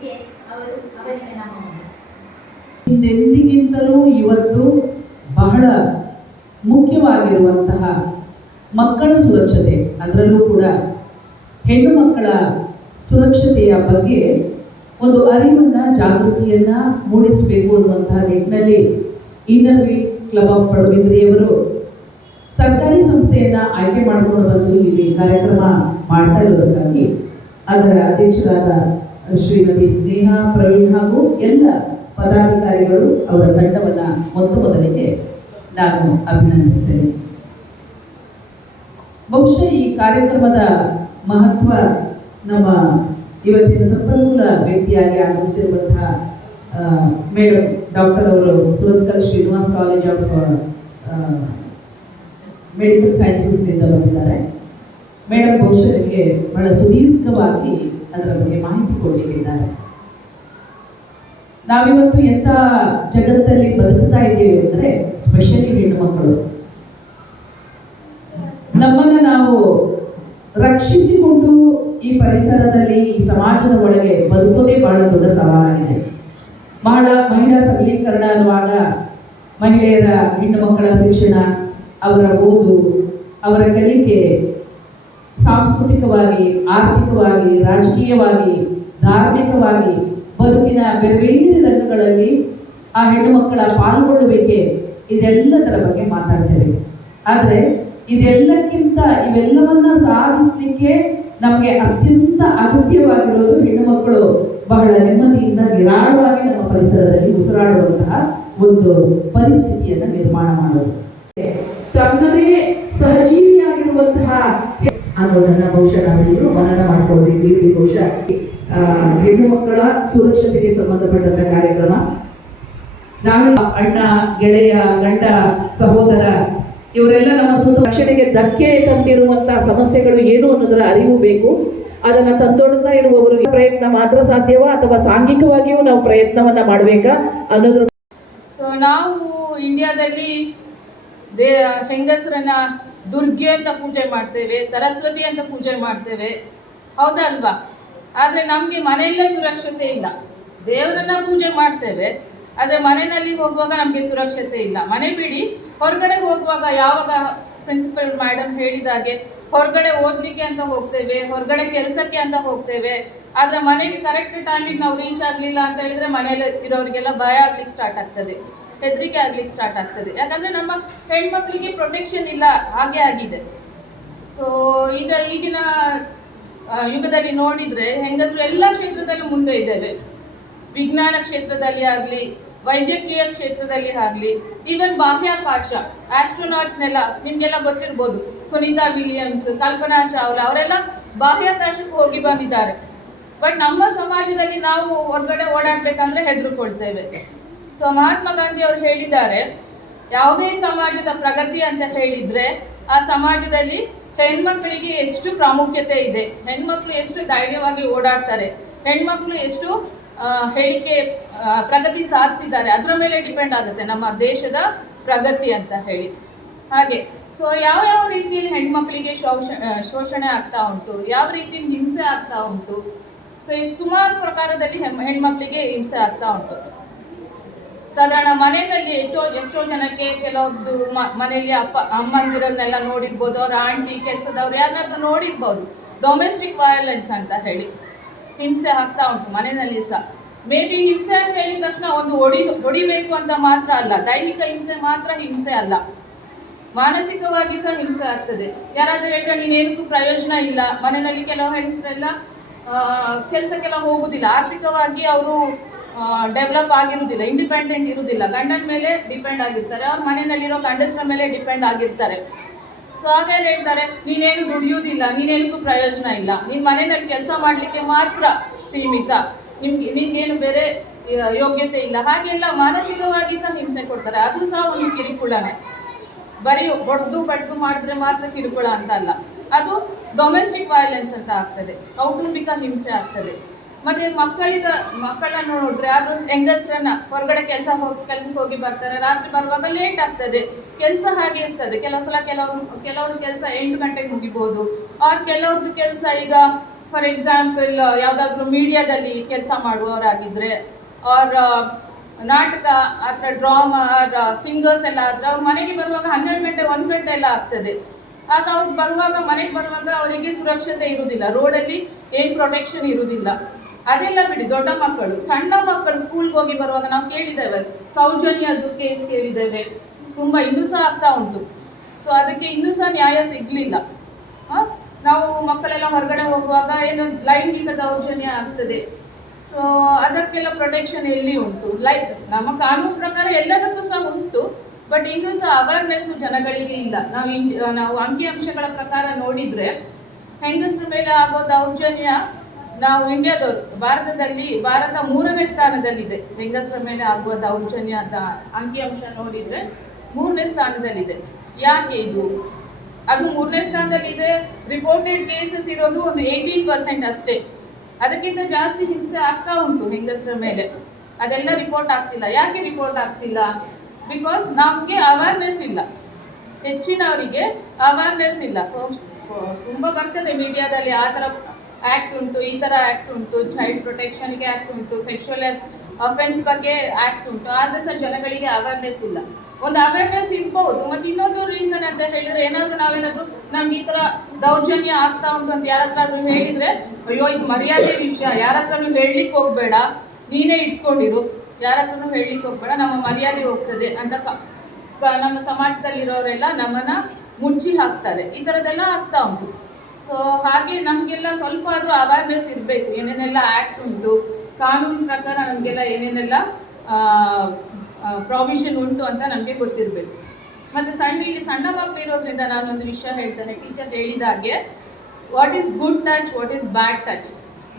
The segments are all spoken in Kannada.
ಇದಕ್ಕೆ ಅವರಿಗೆ ನಮ್ಮ ಹಿಂದೆಂದಿಗಿಂತಲೂ ಇವತ್ತು ಬಹಳ ಮುಖ್ಯವಾಗಿರುವಂತಹ ಮಕ್ಕಳ ಸುರಕ್ಷತೆ, ಅದರಲ್ಲೂ ಕೂಡ ಹೆಣ್ಣು ಮಕ್ಕಳ ಸುರಕ್ಷತೆಯ ಬಗ್ಗೆ ಒಂದು ಅರಿವನ್ನು, ಜಾಗೃತಿಯನ್ನು ಮೂಡಿಸಬೇಕು ಅನ್ನುವಂತಹ ನಿಟ್ಟಿನಲ್ಲಿ ಇನ್ನರ್ ವೀಲ್ ಕ್ಲಬ್ ಆಫ್ ಪಡುಬಿದ್ರಿಯವರು ಸರ್ಕಾರಿ ಸಂಸ್ಥೆಯನ್ನು ಆಯ್ಕೆ ಮಾಡಿಕೊಂಡು ಬಂದು ಇಲ್ಲಿ ಕಾರ್ಯಕ್ರಮ ಮಾಡ್ತಾ ಇರೋದಕ್ಕಾಗಿ ಅದರ ಅಧ್ಯಕ್ಷರಾದ ಶ್ರೀಮತಿ ಸ್ನೇಹ, ಪ್ರವೀಣ್ ಹಾಗೂ ಎಲ್ಲ ಪದಾಧಿಕಾರಿಗಳು ಅವರ ತಂಡವನ್ನು ಮೊದಲಿಗೆ ನಾನು ಅಭಿನಂದಿಸ್ತೇನೆ. ಬಹುಶಃ ಈ ಕಾರ್ಯಕ್ರಮದ ಮಹತ್ವ ನಮ್ಮ ಇವತ್ತಿನ ಸಂಪನ್ಮೂಲ ವ್ಯಕ್ತಿಯಾಗಿ ಆಗಮಿಸಿರುವಂತಹ ಮೇಡಮ್ ಡಾಕ್ಟರ್ ಅವರು Surathkal Srinivas college of medical ಸೈನ್ಸಸ್ನಿಂದ ಬಂದಿದ್ದಾರೆ. ಮೇಡಮ್ ಬಹುಶಃ ನಿಮಗೆ ಬಹಳ ಸುದೀರ್ಘವಾಗಿ ಅದರ ಬಗ್ಗೆ ಮಾಹಿತಿ ಕೊಡಲಿಕ್ಕಿದ್ದಾರೆ. ನಾವಿವತ್ತು ಎಂಥ ಜಗತ್ತಲ್ಲಿ ಬದುಕ್ತಾ ಇದ್ದೇವೆ ಅಂದರೆ, ಸ್ಪೆಷಲಿ ಹೆಣ್ಣು ಮಕ್ಕಳು ನಮ್ಮನ್ನು ನಾವು ರಕ್ಷಿಸಿಕೊಂಡು ಈ ಪರಿಸರದಲ್ಲಿ, ಈ ಸಮಾಜದ ಒಳಗೆ ಬದುಕೋದೇ ಬಹಳ ದೊಡ್ಡ ಸವಾಲಾಗಿದೆ. ಮಹಿಳಾ ಸಬಲೀಕರಣ ಅನ್ನುವಾಗ ಮಹಿಳೆಯರ, ಹೆಣ್ಣು ಮಕ್ಕಳ ಶಿಕ್ಷಣ, ಅವರ ಓದು, ಅವರ ಕಲಿಕೆ, ಸಾಂಸ್ಕೃತಿಕವಾಗಿ, ಆರ್ಥಿಕವಾಗಿ, ರಾಜಕೀಯವಾಗಿ, ಧಾರ್ಮಿಕವಾಗಿ ಬದುಕಿನ ಬೇರೆ ಬೇರೆ ರಂಗಗಳಲ್ಲಿ ಆ ಹೆಣ್ಣು ಮಕ್ಕಳ ಪಾಲ್ಗೊಳ್ಳುವಿಕೆ, ಇದೆಲ್ಲದರ ಬಗ್ಗೆ ಮಾತಾಡ್ತೇವೆ. ಆದರೆ ಇದೆಲ್ಲಕ್ಕಿಂತ ಇವೆಲ್ಲವನ್ನ ಸಾಧಿಸಲಿಕ್ಕೆ ನಮಗೆ ಅತ್ಯಂತ ಅಗತ್ಯವಾಗಿರೋದು ಹೆಣ್ಣು ಮಕ್ಕಳು ಬಹಳ ನೆಮ್ಮದಿಯಿಂದ ನಿರಾಳವಾಗಿ ನಮ್ಮ ಪರಿಸರದಲ್ಲಿ ಉಸಿರಾಡುವಂತಹ ಒಂದು ಪರಿಸ್ಥಿತಿಯನ್ನು ನಿರ್ಮಾಣ ಮಾಡೋದು, ತನ್ನದೇ ಸಹಜೀವಿಯಾಗಿರುವಂತಹ ಅನ್ನೋದನ್ನ ಬಹುಶಃ ನಾವೆಲ್ಲರೂ ಮನನ ಮಾಡ್ಕೊಳ್ಬೇಕು. ಇಲ್ಲಿ ಬಹುಶಃ ಹೆಣ್ಣು ಮಕ್ಕಳ ಸುರಕ್ಷತೆಗೆ ಸಂಬಂಧಪಟ್ಟಂತ ಕಾರ್ಯಕ್ರಮ. ನಾನು ಅಣ್ಣ, ಗೆಳೆಯ, ಗಂಡ, ಸಹೋದರ ಇವರೆಲ್ಲ ನಮ್ಮ ಸುತ್ತ ರಕ್ಷಣೆಗೆ ಧಕ್ಕೆ ತಂದಿರುವಂತಹ ಸಮಸ್ಯೆಗಳು ಏನು ಅನ್ನೋದರ ಅರಿವು ಬೇಕು. ಅದನ್ನು ತಂದೊಡ್ತಾ ಇರುವವರು ಪ್ರಯತ್ನ ಮಾತ್ರ ಸಾಧ್ಯವಾ ಅಥವಾ ಸಾಂಘಿಕವಾಗಿಯೂ ನಾವು ಪ್ರಯತ್ನವನ್ನ ಮಾಡಬೇಕಾ ಅನ್ನೋದ್ರ. ಸೊ ನಾವು ಇಂಡಿಯಾದಲ್ಲಿ ಹೆಂಗಸರನ್ನ ದುರ್ಗೆ ಅಂತ ಪೂಜೆ ಮಾಡ್ತೇವೆ, ಸರಸ್ವತಿ ಅಂತ ಪೂಜೆ ಮಾಡ್ತೇವೆ, ಹೌದಲ್ವಾ? ಆದರೆ ನಮಗೆ ಮನೆಯಲ್ಲೇ ಸುರಕ್ಷತೆ ಇಲ್ಲ. ದೇವರನ್ನ ಪೂಜೆ ಮಾಡ್ತೇವೆ, ಆದರೆ ಮನೆಯಲ್ಲಿ ಹೋಗುವಾಗ ನಮಗೆ ಸುರಕ್ಷತೆ ಇಲ್ಲ. ಮನೆ ಬಿಡಿ, ಹೊರಗಡೆ ಹೋಗುವಾಗ ಯಾವಾಗ ಪ್ರಿನ್ಸಿಪಲ್ ಮೇಡಮ್ ಹೇಳಿದಾಗೆ ಹೊರಗಡೆ ಓದಲಿಕ್ಕೆ ಅಂತ ಹೋಗ್ತೇವೆ, ಹೊರಗಡೆ ಕೆಲಸಕ್ಕೆ ಅಂತ ಹೋಗ್ತೇವೆ. ಆದರೆ ಮನೆಗೆ ಕರೆಕ್ಟ್ ಟೈಮಿಗೆ ನಾವು ರೀಚ್ ಆಗಲಿಲ್ಲ ಅಂತ ಹೇಳಿದ್ರೆ ಮನೆಯಲ್ಲಿ ಇರೋರಿಗೆಲ್ಲ ಭಯ ಆಗ್ಲಿಕ್ಕೆ ಸ್ಟಾರ್ಟ್ ಆಗ್ತದೆ, ಹೆದರಿಕೆ ಆಗ್ಲಿಕ್ಕೆ ಸ್ಟಾರ್ಟ್ ಆಗ್ತದೆ. ಯಾಕಂದ್ರೆ ನಮ್ಮ ಹೆಣ್ಮಕ್ಳಿಗೆ ಪ್ರೊಟೆಕ್ಷನ್ ಇಲ್ಲ, ಹಾಗೆ ಆಗಿದೆ. ಸೊ ಈಗಿನ ಯುಗದಲ್ಲಿ ನೋಡಿದ್ರೆ ಹೆಂಗಸರು ಎಲ್ಲ ಕ್ಷೇತ್ರದಲ್ಲೂ ಮುಂದೆ ಇದ್ದೇವೆ. ವಿಜ್ಞಾನ ಕ್ಷೇತ್ರದಲ್ಲಿ ಆಗಲಿ, ವೈದ್ಯಕೀಯ ಕ್ಷೇತ್ರದಲ್ಲಿ ಆಗಲಿ, ಈವನ್ ಬಾಹ್ಯಾಕಾಶ ಆಸ್ಟ್ರೋನಾಟ್ಸ್ನೆಲ್ಲ ನಿಮ್ಗೆಲ್ಲ ಗೊತ್ತಿರ್ಬೋದು. ಸುನೀತಾ ವಿಲಿಯಮ್ಸ್, ಕಲ್ಪನಾ ಚಾವ್ಲಾ ಅವರೆಲ್ಲ ಬಾಹ್ಯಾಕಾಶಕ್ಕೆ ಹೋಗಿ ಬಂದಿದ್ದಾರೆ. ಬಟ್ ನಮ್ಮ ಸಮಾಜದಲ್ಲಿ ನಾವು ಹೊರಗಡೆ ಓಡಾಡ್ಬೇಕಂದ್ರೆ ಹೆದರುಕೊಳ್ತೇವೆ. ಸೊ ಮಹಾತ್ಮ ಗಾಂಧಿ ಅವರು ಹೇಳಿದ್ದಾರೆ, ಯಾವುದೇ ಸಮಾಜದ ಪ್ರಗತಿ ಅಂತ ಹೇಳಿದ್ರೆ ಆ ಸಮಾಜದಲ್ಲಿ ಹೆಣ್ಮಕ್ಳಿಗೆ ಎಷ್ಟು ಪ್ರಾಮುಖ್ಯತೆ ಇದೆ, ಹೆಣ್ಮಕ್ಳು ಎಷ್ಟು ಧೈರ್ಯವಾಗಿ ಓಡಾಡ್ತಾರೆ, ಹೆಣ್ಮಕ್ಳು ಎಷ್ಟು ಪ್ರಗತಿ ಸಾಧಿಸಿದ್ದಾರೆ, ಅದರ ಮೇಲೆ ಡಿಪೆಂಡ್ ಆಗುತ್ತೆ ನಮ್ಮ ದೇಶದ ಪ್ರಗತಿ ಅಂತ ಹೇಳಿ. ಹಾಗೆ ಸೊ ಯಾವ ರೀತಿಯಲ್ಲಿ ಹೆಣ್ಮಕ್ಳಿಗೆ ಶೋಷಣೆ ಆಗ್ತಾ ಉಂಟು, ಯಾವ ರೀತಿಯಲ್ಲಿ ಹಿಂಸೆ ಆಗ್ತಾ ಉಂಟು. ಸೊ ಸುಮಾರು ಪ್ರಕಾರದಲ್ಲಿ ಹೆಣ್ಮಕ್ಳಿಗೆ ಹಿಂಸೆ ಆಗ್ತಾ ಉಂಟು. ಸಾಧಾರಣ ಮನೆಯಲ್ಲಿ ಎಷ್ಟೋ ಜನಕ್ಕೆ ಕೆಲವ್ರದ್ದು ಮನೆಯಲ್ಲಿ ಅಮ್ಮಂದಿರನ್ನೆಲ್ಲ ನೋಡಿರ್ಬೋದು, ಅವ್ರ ಆಂಟಿ, ಕೆಲಸದವ್ರು ಯಾರನ್ನಾದ್ರೂ ನೋಡಿರ್ಬೋದು. ಡೊಮೆಸ್ಟಿಕ್ ವಯಲೆನ್ಸ್ ಅಂತ ಹೇಳಿ ಹಿಂಸೆ ಆಗ್ತಾ ಉಂಟು ಮನೆಯಲ್ಲಿ ಸಹ. ಮೇ ಬಿ ಹಿಂಸೆ ಅಂತ ಹೇಳಿದ ತಕ್ಷಣ ಒಂದು ಹೊಡಿಬೇಕು ಅಂತ ಮಾತ್ರ ಅಲ್ಲ, ದೈಹಿಕ ಹಿಂಸೆ ಮಾತ್ರ ಹಿಂಸೆ ಅಲ್ಲ, ಮಾನಸಿಕವಾಗಿ ಸಹ ಹಿಂಸೆ ಆಗ್ತದೆ. ಯಾರಾದ್ರೂ ಹೇಳಿದ್ರೆ ನೀನೇನಕ್ಕೂ ಪ್ರಯೋಜನ ಇಲ್ಲ. ಮನೆಯಲ್ಲಿ ಕೆಲವು ಹೆಂಗಸರೆಲ್ಲ ಕೆಲಸಕ್ಕೆಲ್ಲ ಹೋಗುದಿಲ್ಲ, ಆರ್ಥಿಕವಾಗಿ ಅವರು ಡೆವಲಪ್ ಆಗಿರುವುದಿಲ್ಲ, ಇಂಡಿಪೆಂಡೆಂಟ್ ಇರುವುದಿಲ್ಲ, ಗಂಡನ ಮೇಲೆ ಡಿಪೆಂಡ್ ಆಗಿರ್ತಾರೆ, ಅವ್ರ ಮನೆಯಲ್ಲಿರೋ ಗಂಡಸರ ಮೇಲೆ ಡಿಪೆಂಡ್ ಆಗಿರ್ತಾರೆ. ಸೊ ಹಾಗೆ ಹೇಳ್ತಾರೆ, ನೀನೇನು ದುಡಿಯುವುದಿಲ್ಲ, ನೀನೇನಕ್ಕೂ ಪ್ರಯೋಜನ ಇಲ್ಲ, ನೀನು ಮನೆಯಲ್ಲಿ ಕೆಲಸ ಮಾಡಲಿಕ್ಕೆ ಮಾತ್ರ ಸೀಮಿತ, ನಿನ್ಗೇನು ಬೇರೆ ಯೋಗ್ಯತೆ ಇಲ್ಲ, ಹಾಗೆಲ್ಲ ಮಾನಸಿಕವಾಗಿ ಸಹ ಹಿಂಸೆ ಕೊಡ್ತಾರೆ. ಅದು ಸಹ ಒಂದು ಕಿರುಕುಳನೇ. ಬರೀ ಹೊಡೆದು ಬಡ್ದು ಮಾಡಿದ್ರೆ ಮಾತ್ರ ಕಿರುಕುಳ ಅಂತ ಅಲ್ಲ, ಅದು ಡೊಮೆಸ್ಟಿಕ್ ವಯಲೆನ್ಸ್ ಅಂತ ಆಗ್ತದೆ, ಕೌಟುಂಬಿಕ ಹಿಂಸೆ ಆಗ್ತದೆ. ಮತ್ತೆ ಮಕ್ಕಳನ್ನು ನೋಡಿದ್ರೆ ಅದು ಹೆಂಗಸರನ್ನ ಹೊರಗಡೆ ಕೆಲ್ಸಕ್ಕೆ ಹೋಗಿ ಬರ್ತಾರೆ, ರಾತ್ರಿ ಬರುವಾಗ ಲೇಟ್ ಆಗ್ತದೆ, ಕೆಲಸ ಹಾಗೆ ಇರ್ತದೆ. ಕೆಲವು ಸಲ ಕೆಲವ್ರ ಕೆಲಸ 8 ಗಂಟೆಗೆ ಮುಗಿಬೋದು, ಅವ್ರ ಕೆಲವ್ರದ್ದು ಕೆಲಸ ಈಗ ಫಾರ್ ಎಕ್ಸಾಂಪಲ್ ಯಾವುದಾದ್ರೂ ಮೀಡಿಯಾದಲ್ಲಿ ಕೆಲಸ ಮಾಡುವವರಾಗಿದ್ದರೆ ಆರ್ ನಾಟಕ ಅಥವಾ ಡ್ರಾಮಾ ಸಿಂಗರ್ಸ್ ಎಲ್ಲ ಆದರೆ ಅವ್ರು ಮನೆಗೆ ಬರುವಾಗ 12 ಗಂಟೆ 1 ಗಂಟೆ ಎಲ್ಲ ಆಗ್ತದೆ. ಆಗ ಅವ್ರು ಮನೆಗೆ ಬರುವಾಗ ಅವರಿಗೆ ಸುರಕ್ಷತೆ ಇರುವುದಿಲ್ಲ, ರೋಡಲ್ಲಿ ಏನು ಪ್ರೊಟೆಕ್ಷನ್ ಇರುವುದಿಲ್ಲ. ಅದೆಲ್ಲ ಬಿಡಿ, ದೊಡ್ಡ ಮಕ್ಕಳು, ಸಣ್ಣ ಮಕ್ಕಳು ಸ್ಕೂಲ್ಗೆ ಹೋಗಿ ಬರುವಾಗ ನಾವು ಕೇಳಿದ್ದೇವೆ, ಸೌಜನ್ಯದ್ದು ಕೇಸ್ ಕೇಳಿದ್ದೇವೆ, ತುಂಬ ಇನ್ನೂ ಸಹ ಆಗ್ತಾ ಉಂಟು. ಸೊ ಅದಕ್ಕೆ ಇನ್ನೂ ಸಹ ನ್ಯಾಯ ಸಿಗಲಿಲ್ಲ. ನಾವು ಮಕ್ಕಳೆಲ್ಲ ಹೊರಗಡೆ ಹೋಗುವಾಗ ಏನು ಲೈಂಗಿಕ ದೌರ್ಜನ್ಯ ಆಗ್ತದೆ. ಸೊ ಅದಕ್ಕೆಲ್ಲ ಪ್ರೊಟೆಕ್ಷನ್ ಎಲ್ಲಿ ಉಂಟು? ನಮ್ಮ ಕಾನೂನು ಪ್ರಕಾರ ಎಲ್ಲದಕ್ಕೂ ಸಹ ಉಂಟು, ಬಟ್ ಇನ್ನೂ ಸಹ ಅವೇರ್ನೆಸ್ ಜನಗಳಿಗೆ ಇಲ್ಲ. ನಾವು ಅಂಕಿಅಂಶಗಳ ಪ್ರಕಾರ ನೋಡಿದರೆ ಹೆಂಗಸರ ಮೇಲೆ ಆಗೋ ದೌರ್ಜನ್ಯ, ನಾವು ಇಂಡಿಯಾದವರು ಭಾರತ 3ನೇ ಸ್ಥಾನದಲ್ಲಿದೆ. ಹೆಂಗಸರ ಮೇಲೆ ಆಗುವ ದೌರ್ಜನ್ಯದ ಅಂಕಿಅಂಶ ನೋಡಿದರೆ 3ನೇ ಸ್ಥಾನದಲ್ಲಿದೆ. ಯಾಕೆ ಇದು? ಅದು 3ನೇ ಸ್ಥಾನದಲ್ಲಿದೆ. ರಿಪೋರ್ಟೆಡ್ ಕೇಸಸ್ ಇರೋದು ಒಂದು 18% ಅಷ್ಟೇ. ಅದಕ್ಕಿಂತ ಜಾಸ್ತಿ ಹಿಂಸೆ ಆಗ್ತಾ ಉಂಟು ಹೆಂಗಸರ ಮೇಲೆ, ಅದೆಲ್ಲ ರಿಪೋರ್ಟ್ ಆಗ್ತಿಲ್ಲ. ಯಾಕೆ ರಿಪೋರ್ಟ್ ಆಗ್ತಿಲ್ಲ? ಬಿಕಾಸ್ ನಮಗೆ ಅವೇರ್ನೆಸ್ ಇಲ್ಲ, ಹೆಚ್ಚಿನವರಿಗೆ ಅವೇರ್ನೆಸ್ ಇಲ್ಲ. ಸೊ ತುಂಬ ಬರ್ತದೆ ಮೀಡಿಯಾದಲ್ಲಿ, ಆ ಥರ ಆ್ಯಕ್ಟ್ ಉಂಟು, ಈ ಥರ ಆ್ಯಕ್ಟ್ ಉಂಟು, ಚೈಲ್ಡ್ ಪ್ರೊಟೆಕ್ಷನ್ಗೆ ಆ್ಯಕ್ಟ್ ಉಂಟು, ಸೆಕ್ಷುವಲ್ ಅಫೆನ್ಸ್ ಬಗ್ಗೆ ಆ್ಯಕ್ಟ್ ಉಂಟು, ಆದರೆ ಸಹ ಜನಗಳಿಗೆ ಅವೇರ್ನೆಸ್ ಇಲ್ಲ. ಒಂದು ಅವೇರ್ನೆಸ್ ಇರ್ಬೋದು. ಮತ್ತು ಇನ್ನೊಂದು ರೀಸನ್ ಅಂತ ಹೇಳಿದರೆ, ನಾವೇನಾದರೂ ನಮ್ಗೆ ಈ ಥರ ದೌರ್ಜನ್ಯ ಆಗ್ತಾ ಉಂಟು ಅಂತ ಯಾರ ಹತ್ರ ಆದರೂ ಹೇಳಿದರೆ, ಅಯ್ಯೋ ಇದು ಮರ್ಯಾದೆ ವಿಷಯ, ಯಾರ ಹತ್ರನೂ ಹೇಳಲಿಕ್ಕೆ ಹೋಗಬೇಡ, ನೀನೇ ಇಟ್ಕೊಂಡಿರು, ಯಾರ ಹತ್ರನೂ ಹೇಳಲಿಕ್ಕೆ ಹೋಗಬೇಡ, ನಮ್ಮ ಮರ್ಯಾದೆ ಹೋಗ್ತದೆ ಅಂತ ನಮ್ಮ ಸಮಾಜದಲ್ಲಿರೋರೆಲ್ಲ ನಮ್ಮನ್ನು ಮುಚ್ಚಿ ಹಾಕ್ತಾರೆ. ಈ ಥರದ್ದೆಲ್ಲ ಆಗ್ತಾ ಉಂಟು. ಸೊ ಹಾಗೆ ನಮಗೆಲ್ಲ ಸ್ವಲ್ಪ ಆದರೂ ಅವೇರ್ನೆಸ್ ಇರಬೇಕು, ಏನೇನೆಲ್ಲ ಆ್ಯಕ್ಟ್ ಉಂಟು, ಕಾನೂನು ಪ್ರಕಾರ ನಮಗೆಲ್ಲ ಏನೇನೆಲ್ಲ ಪ್ರಾವಿಷನ್ ಉಂಟು ಅಂತ ನಮಗೆ ಗೊತ್ತಿರಬೇಕು. ಮತ್ತು ಇಲ್ಲಿ ಸಣ್ಣ ಮಕ್ಕಳು ಇರೋದ್ರಿಂದ ನಾನೊಂದು ವಿಷಯ ಹೇಳ್ತೇನೆ. ಟೀಚರ್ ಹೇಳಿದಾಗೆ, what is good touch, what is bad touch.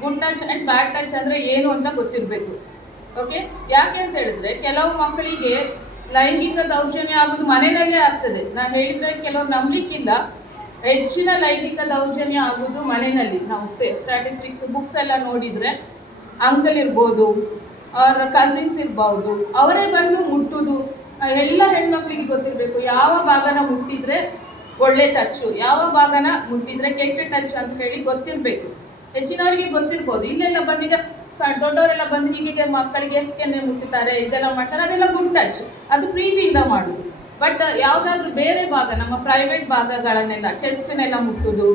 Good touch and bad touch ಅಂದರೆ ಏನು ಅಂತ ಗೊತ್ತಿರಬೇಕು. ಓಕೆ, ಯಾಕೆ ಅಂತ ಹೇಳಿದ್ರೆ ಕೆಲವು ಮಕ್ಕಳಿಗೆ ಲೈಂಗಿಕ ದೌರ್ಜನ್ಯ ಆಗೋದು ಮನೆಯಲ್ಲೇ ಆಗ್ತದೆ. ನಾನು ಹೇಳಿದರೆ ಕೆಲವರು ನಂಬಲಿಕ್ಕಿಲ್ಲ, ಹೆಚ್ಚಿನ ಲೈಂಗಿಕ ದೌರ್ಜನ್ಯ ಆಗೋದು ಮನೆಯಲ್ಲಿ. ನಾವು ಸ್ಟ್ಯಾಟಿಸ್ಟಿಕ್ಸ್ ಬುಕ್ಸ್ ಎಲ್ಲ ನೋಡಿದರೆ ಅಂಕಲ್ ಇರ್ಬೋದು, ಅವ್ರ ಕಸಿನ್ಸ್ ಇರ್ಬೋದು, ಅವರೇ ಬಂದು ಮುಟ್ಟುದು. ಎಲ್ಲ ಹೆಣ್ಮಕ್ಳಿಗೆ ಗೊತ್ತಿರಬೇಕು, ಯಾವ ಭಾಗನ ಮುಟ್ಟಿದ್ರೆ ಒಳ್ಳೆ ಟಚ್ಚು, ಯಾವ ಭಾಗನ ಮುಟ್ಟಿದ್ರೆ ಕೆಟ್ಟ ಟಚ್ ಅಂತ ಹೇಳಿ ಗೊತ್ತಿರಬೇಕು. ಹೆಚ್ಚಿನವರಿಗೆ ಗೊತ್ತಿರ್ಬೋದು. ಇಲ್ಲೆಲ್ಲ ಬಂದೀಗ ದೊಡ್ಡವರೆಲ್ಲ ಬಂದು ಹೀಗೆ ಮಕ್ಕಳಿಗೆ ಕೆನ್ನೆ ಮುಟ್ಟುತ್ತಾರೆ, ಇದೆಲ್ಲ ಮಾಡ್ತಾರೆ, ಅದೆಲ್ಲ ಗುಡ್ ಟಚ್, ಅದು ಪ್ರೀತಿಯಿಂದ ಮಾಡೋದು. ಬಟ್ ಯಾವುದಾದ್ರೂ ಬೇರೆ ಭಾಗ, ನಮ್ಮ ಪ್ರೈವೇಟ್ ಭಾಗಗಳನ್ನೆಲ್ಲ, ಚೆಸ್ಟ್ನೆಲ್ಲ ಮುಟ್ಟುದು,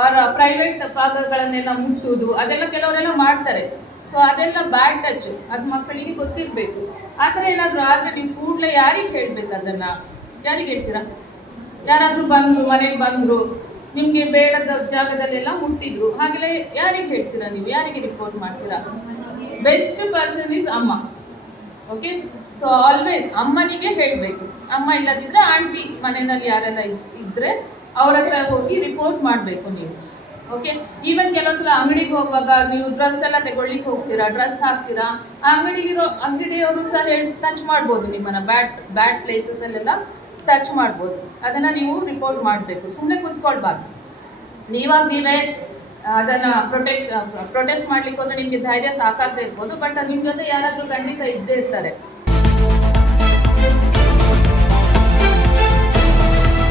ಅವರ ಪ್ರೈವೇಟ್ ಭಾಗಗಳನ್ನೆಲ್ಲ ಮುಟ್ಟುದು, ಅದೆಲ್ಲ ಕೆಲವರೆಲ್ಲ ಮಾಡ್ತಾರೆ. ಸೊ ಅದೆಲ್ಲ ಬ್ಯಾಡ್ ಟಚ್, ಅದು ಮಕ್ಕಳಿಗೆ ಗೊತ್ತಿರಬೇಕು. ಆ ಥರ ಏನಾದರೂ ಆದರೆ ನೀವು ಕೂಡಲೇ ಯಾರಿಗೆ ಹೇಳಬೇಕು? ಅದನ್ನು ಯಾರಿಗೆ ಹೇಳ್ತೀರಾ? ಯಾರಾದರೂ ಮನೆಗೆ ಬಂದರು, ನಿಮಗೆ ಬೇಡದ ಜಾಗದಲ್ಲೆಲ್ಲ ಮುಟ್ಟಿದ್ರು, ಹಾಗೆಲ್ಲ ಯಾರಿಗೆ ಹೇಳ್ತೀರಾ? ನೀವು ಯಾರಿಗೆ ರಿಪೋರ್ಟ್ ಮಾಡ್ತೀರಾ? ಬೆಸ್ಟ್ ಪರ್ಸನ್ ಈಸ್ ಅಮ್ಮ. ಓಕೆ, ಸೊ ಆಲ್ವೇಸ್ ಅಮ್ಮನಿಗೆ ಹೇಳಬೇಕು. ಅಮ್ಮ ಇಲ್ಲದಿದ್ದರೆ ಆಂಟಿ, ಮನೆಯಲ್ಲಿ ಯಾರೆಲ್ಲ ಇದ್ದರೆ ಅವ್ರ ಹತ್ರ ಹೋಗಿ ರಿಪೋರ್ಟ್ ಮಾಡಬೇಕು ನೀವು. ಓಕೆ, ಈವನ್ ಕೆಲವು ಸಲ ಅಂಗಡಿಗೆ ಹೋಗುವಾಗ ನೀವು ಡ್ರೆಸ್ ಎಲ್ಲ ತಗೊಳ್ಳಿಕ್ಕೆ ಹೋಗ್ತೀರಾ, ಡ್ರೆಸ್ ಹಾಕ್ತೀರಾ, ಆ ಅಂಗಡಿಯವರು ಸಹ ಟಚ್ ಮಾಡ್ಬೋದು ನಿಮ್ಮನ್ನು, ಬ್ಯಾಡ್ ಪ್ಲೇಸಸಲ್ಲೆಲ್ಲ ಟಚ್ ಮಾಡ್ಬೋದು. ಅದನ್ನು ನೀವು ರಿಪೋರ್ಟ್ ಮಾಡಬೇಕು, ಸುಮ್ಮನೆ ಕೂತ್ಕೊಳ್ಬಾರ್ದು. ನೀವೇ ಅದನ್ನು ಪ್ರೊಟೆಸ್ಟ್ ಮಾಡಲಿಕ್ಕೆ ಹೋದರೆ ನಿಮಗೆ ಧೈರ್ಯ ಸಾಕಾಗದೇ ಇರ್ಬೋದು, ಬಟ್ ನಿಮ್ಮ ಜೊತೆ ಯಾರಾದರೂ ಖಂಡಿತ ಇದ್ದೇ ಇರ್ತಾರೆ.